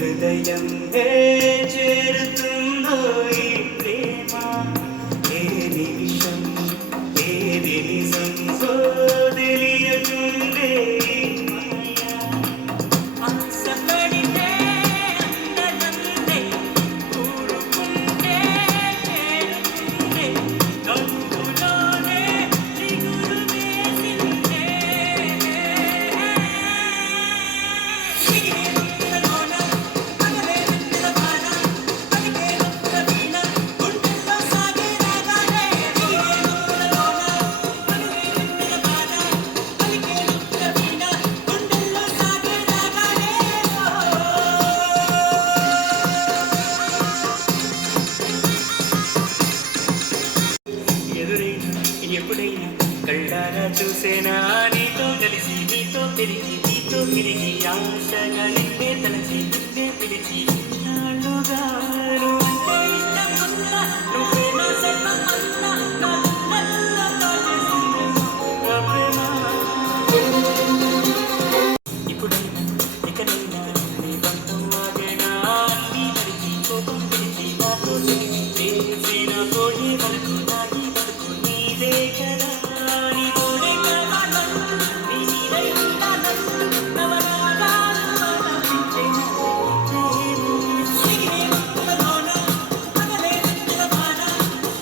హృదయం చేరుతుందో ఈ ప్రేమ ఏ నిమిషం ఏది నిజం తెలియతుందే ఆశపడితే అందనందే కూడుకుంటే చేరుతుందే కన్నులోనే చిగురు వేసిందే ఎప్పుడైనా కళ్ళారా చూసేనా నీతో కలిసి నీతో పెరిగి ఆశగా నిన్నే తలచి నిన్నే పిలిచి నాళ్ళుగా నువ్వంటే ఇష్టమున్నా నువ్వే నా సర్వమన్నా నా గుండెల్లో దాచేసింది నా ప్రేమ ఇప్పుడైనా ఇకనైనా నీ బంధం ఆగేనా అన్నీ మరిచి కోపం పిలిచి నాతో తెలిసి నా పోయే వరకు నాగి వరకు నీదే కదా నీ తోడే కావాలంటూ నీ నీడై ఉండాలంటూ నవరాగాలు ఆలపించే సిగిరే ముక్కులలోన పగలే వెన్నెల వాన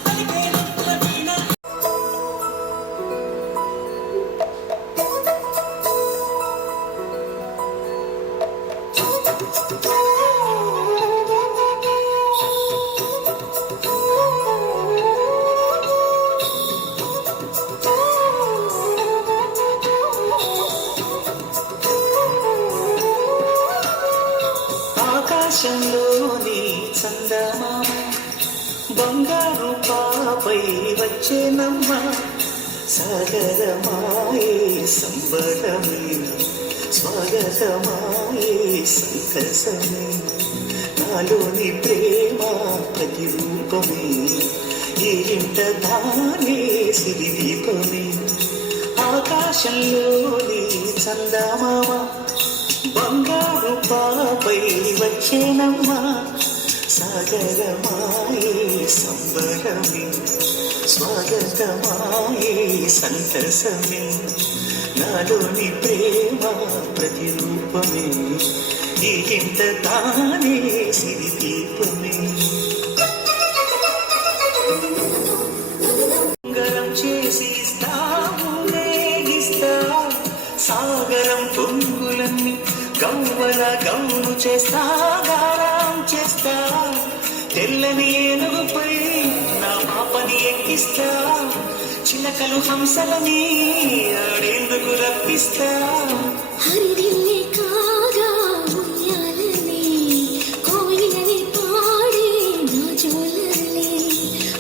పలికే నొప్పుల వీణ ఆకాశంలోని చందమామ బంగారు పాపై వచ్చేనమ్మ సాగరమాయే సంబరమే స్వాగతమాయే సంతసమే నాలోని ప్రేమ ప్రతిరూపమే ఈ ఇంట దానే సిరి దీపమే ఆకాశంలోని చందమామ బంగారు పాపై వచ్చేనమ్మా సాగరమాయే సంబరమే స్వాగతమాయే సంతసమే నాలోని ప్రేమ ప్రతిరూపమే ఈ ఇంత తానే సిరి దీపమే గరం చేసి ఇస్తాము రేగిస్తా సాగరం పొంగులన్నీ గవ్వల గౌను చేస్తా గారం చేస్తా తెల్లని ఏనుగుపై నా పాపని ఎక్కిస్తా చిలకలు హంసలని ఆడేందుకు రప్పిస్తా హరివిల్లే కాగా ఉయ్యాలనే కోయిలనే పాడే నా జోలలే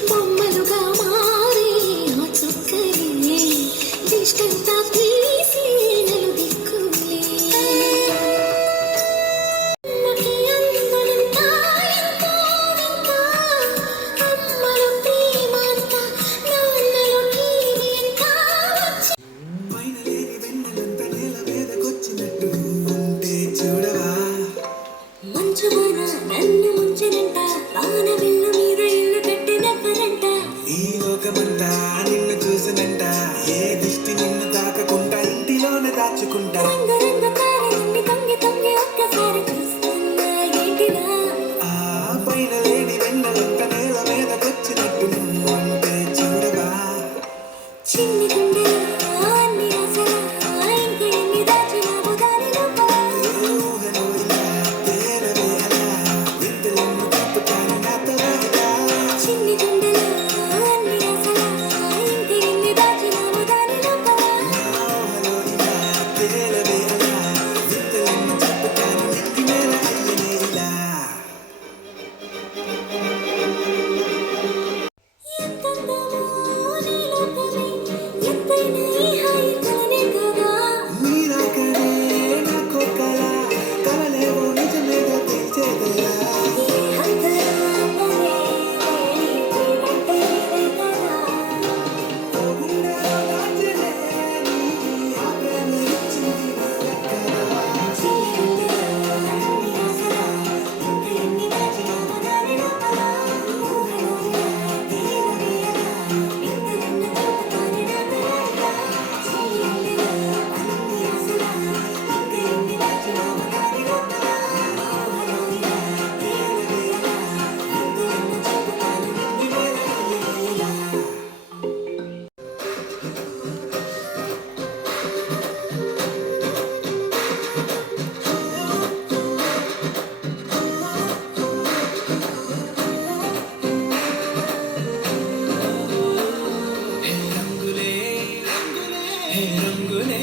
బొమ్మలుగా మారే ఆ చుక్కలే దిష్టంతా తీసి నలుదిక్కులే మకి అందనంతా ఎంతో వింత అమ్మలో ప్రేమంతా నాన్నలో టీవీ అంతా వచ్చి పైనలేని వెన్నెలంత నేల మీదకొచ్చినట్టు ఉంటే చూడవా మంచువాన నన్ను ముంచెనంట వాన విల్లు మీద ఇల్లు కట్టినవ్వరంట ఈ లోకమంతా నిన్ను చూసినంట ఏ దిష్టి నిన్ను తాకకుండా ఇంటిలోనే దాచుకుంటా రంగరంగ తారలన్నీ తొంగి తొంగి ఒక్కసారి చూస్తున్నా ఏంటిలా ఆ పైనలేని వెన్నెలంత నేల మీదకొచ్చినట్టు ఉంటే చూడవా చిన్ని గుండెలో అన్ని ఆశలా ఇంక ఎన్ని దాచినావు దాని లోపల ఊహలో ఇలా తేరవేలా వింతలెన్ను చెప్పుతాను నాతో రాగలా చిన్ని గుండెలో అన్ని ఆశలా ఇంక ఎన్ని దాచినావు దాని లోపల నా ఊహలో ఇలా తేరవేలా వింతలెన్ను చెప్పుతాను నెత్తి మీద అయ్యనేలా ఎంత హే రంగులే